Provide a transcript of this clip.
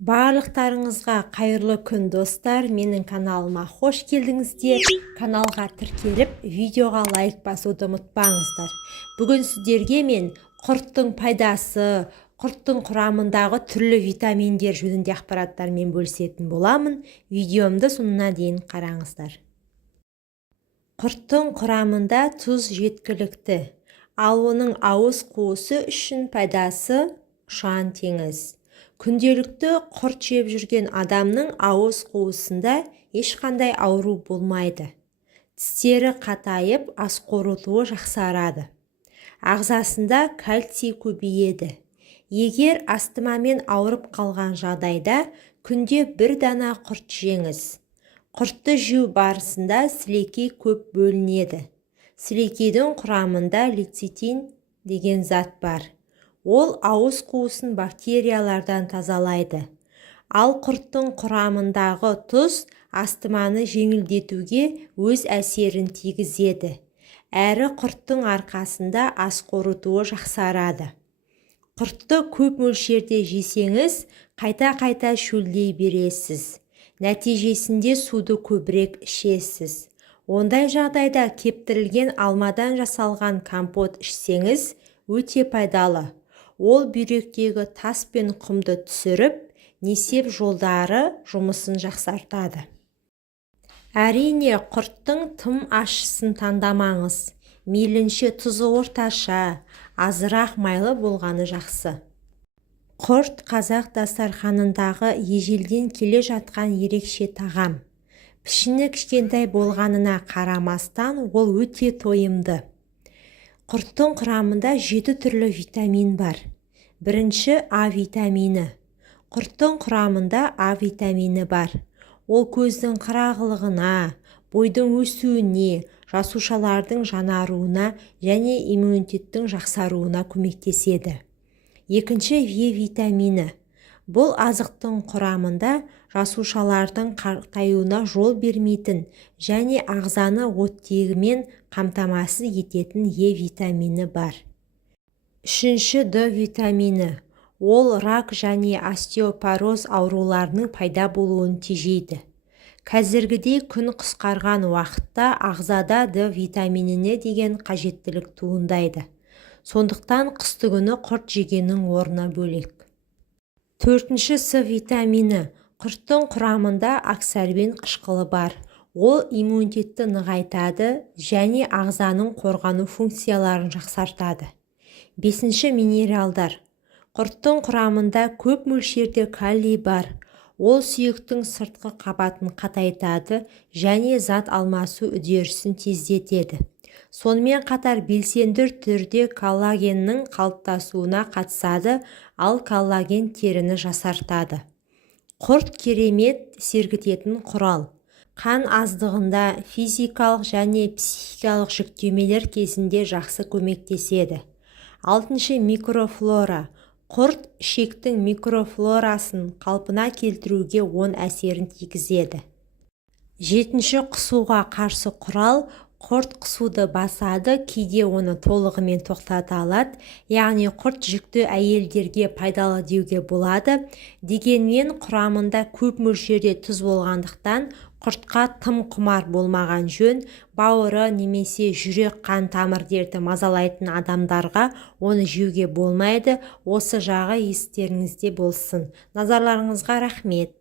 Барлықтарыңызға қайырлы күн достар, менің каналыма қош келдіңіздер. Каналға тіркеліп, видеоға лайк басуды ұмытпаңыздар. Бүгін сіздерге мен құрттың пайдасы, құрттың құрамындағы түрлі витаминдер жөнінде ақпараттармен бөлісетін боламын. Видеомды соңына дейін қараңыздар. Құрттың құрамында тұз жеткілікті, ал оның ауыз қуысы үшін пайдасы ұшан-теңіз. Күнделікті құрт жеп жүрген адамның ауыз қуысында ешқандай ауру болмайды. Тістері қатайып, ас қорытуы жақсарады. Ағзасында кальций көбейеді. Егер астмамен ауырып қалған жағдайда күнде бір дана құрт жеңіз. Құртты жеу барысында сілекей көп бөлінеді. Сілекейдің құрамында лецитин деген зат бар. Ол ауыз қуысын бактериялардан тазалайды. Ал құрттың құрамындағы тұз астманы жеңілдетуге өз әсерін тигізеді. Әрі құрттың арқасында ас қорытуы жақсарады. Құртты көп мөлшерде жесеңіз, қайта-қайта шөлдей бересіз. Нәтижесінде суды көбірек ішесіз. Ондай жағдайда кептірілген алмадан жасалған компот ішсеңіз, өте пайдалы. Ол бүйректегі тас пен құмды түсіріп, несеп жолдары жұмысын жақсартады. Әрине, құрттың тым ащысын таңдамаңыз. Мейлінше тұзы орташа, азырақ майлы болғаны жақсы. Құрт қазақ дастарханындағы ежелден келе жатқан ерекше тағам. Пішіні кішкентай болғанына қарамастан, ол өте тойымды. Құрттың құрамында 7 түрлі витамин бар. Бірінші А витамині. Құрттың құрамында А витамині бар. Ол көздің қырағылығына, бойдың өсуіне, жасушалардың жанаруына және иммунитеттің жақсаруына көмектеседі. Екінші Е витамині. Бұл азықтың құрамында жасушалардың қартаюына жол бермейтін және ағзаны оттегімен қамтамасыз ететін Е витамині бар. Үшінші Д витамині. Ол рак және остеопороз ауруларының пайда болуын тежейді. Қазіргідей күн қысқарған уақытта ағзада Д витаминіне деген қажеттілік туындайды. Сондықтан қыстыгүні құрт жегеннің орны бөлек. Төртінші С витамині. Құрттың құрамында оксарбин қышқылы бар. Ол иммунитетті нығайтады және ағзаның қорғану функцияларын жақсартады. Бесінші минералдар. Құрттың құрамында көп мөлшерде калий бар. Ол сүйектің сыртқы қабатын қатайтады және зат алмасу үдерісін тездетеді. Сонымен қатар белсенді түрде коллагеннің қалыптасуына қатысады, ал коллаген теріні жасартады. Құрт керемет сергітетін құрал. Қан аздығында физикалық және психикалық жүктемелер кезінде жақсы көмектеседі. Алтыншы микрофлора. Құрт ішектің микрофлорасын қалпына келтіруге оң әсерін тигізеді. Жетінші құсуға қарсы құрал. Құрт құсуды басады, кейде оны толығымен тоқтата алады. Яғни құрт жүкті әйелдерге пайдалы деуге болады. Дегенмен құрамында көп мөлшерде тұз болғандықтан құртқа тым құмар болмаған жөн. Бауыры немесе жүрек қан тамыр дерті мазалайтын адамдарға оны жеуге болмайды. Осы жағы естеріңізде болсын. Назарларыңызға рахмет.